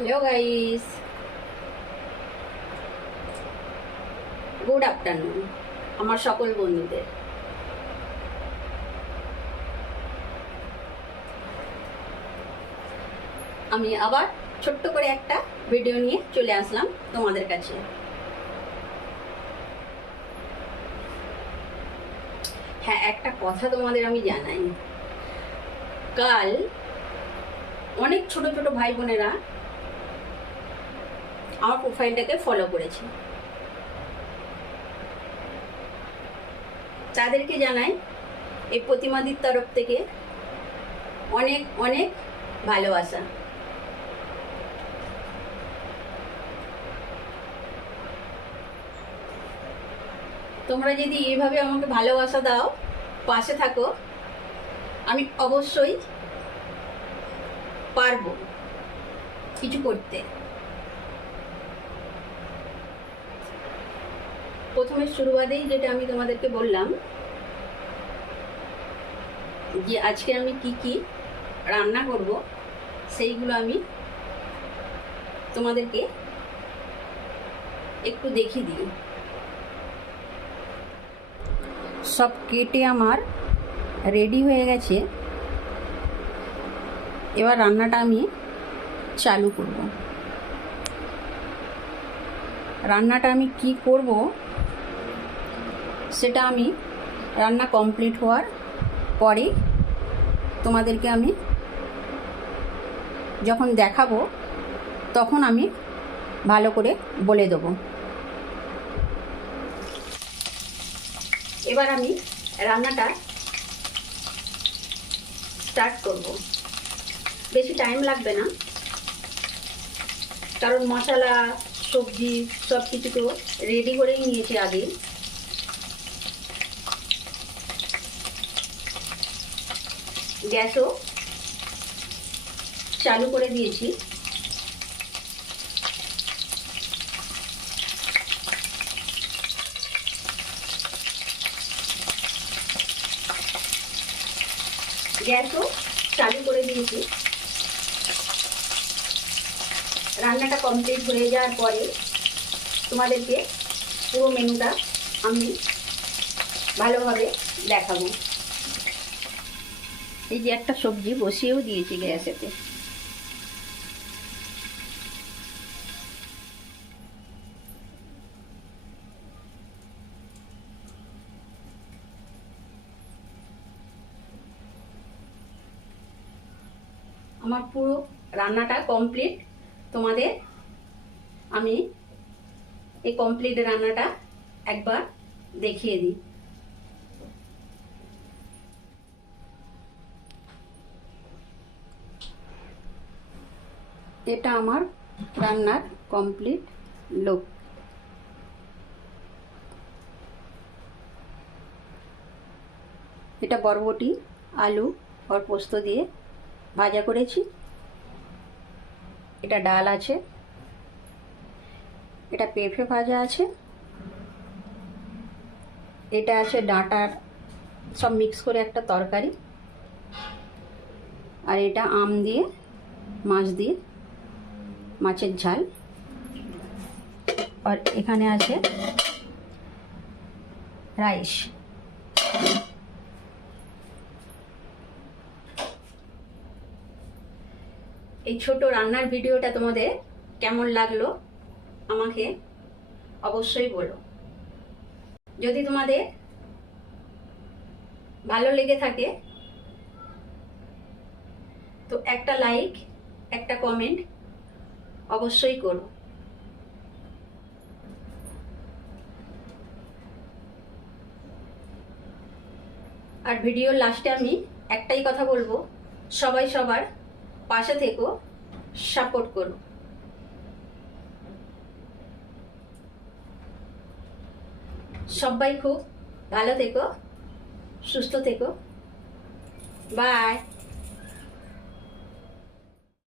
Hello guys, good afternoon আমার সকল বন্ধুদের। আমি আবার ছোট্ট করে একটা ভিডিও নিয়ে চলে আসলাম তোমাদের কাছে। হ্যাঁ, একটা কথা তোমাদের আমি জানাই, কাল অনেক ছোট ছোট ভাই বোনেরা আমার প্রোফাইলটাকে ফলো করেছে। তাদেরকে জানাই এই প্রতিমাদির তরফ থেকে অনেক অনেক ভালোবাসা। তোমরা যদি এইভাবে আমাকে ভালোবাসা দাও, পাশে থাকো, আমি অবশ্যই পারবো কিছু করতে। প্রথমে শুরুবাতেই যেটা আমি তোমাদেরকে বললাম যে আজকে আমি কি কি রান্না করব, সেইগুলো আমি তোমাদেরকে একটু দেখিয়ে দিই। সব কেটে আমার রেডি হয়ে গেছে, এবার রান্নাটা আমি চালু করব। রান্নাটা আমি কি করব সেটা আমি রান্না কমপ্লিট হওয়ার পরে তোমাদেরকে আমি যখন দেখাবো তখন আমি ভালো করে বলে দেবো। এবার আমি রান্নাটা স্টার্ট করব। বেশি টাইম লাগবে না, কারণ মশলা সবজি সব কিছু তো রেডি করেই নিয়েছি আগে। গ্যাসও চালু করে দিয়েছি। গ্যাসও চালু করে দিয়েছি। রান্নাটা কমপ্লিট হয়ে যাওয়ার পরে তোমাদেরকে পুরো মেনুটা আমি ভালোভাবে দেখাবো। এই যে একটা সবজি বসিয়েও দিয়েছি গ্যাসেতে। আমার পুরো রান্নাটা কমপ্লিট। তোমাদের আমি এই কমপ্লিট রান্নাটা একবার দেখিয়ে দিই। এটা আমার রান্নার কমপ্লিট লুক। এটা বরবটি, আলু আর পোস্ত দিয়ে ভাজা করেছি। এটা ডাল আছে, এটা পেঁপে ভাজা আছে, এটা আছে ডাঁটার সব মিক্স করে একটা তরকারি, আর এটা আম দিয়ে মাছ দিয়ে মাছের ঝাল, আর এখানে আছে রাইস। এই ছোট রান্নার ভিডিওটা তোমাদের কেমন লাগলো আমাকে অবশ্যই বলো। যদি তোমাদের ভালো লেগে থাকে তো একটা লাইক, একটা কমেন্ট অবশ্যই করো। আর ভিডিওর লাস্টে আমি একটাই কথা বলবো, সবাই সবার পাশে থেকো, সাপোর্ট করো। সবাই খুব ভালো থেকো, সুস্থ থেকো। বাই।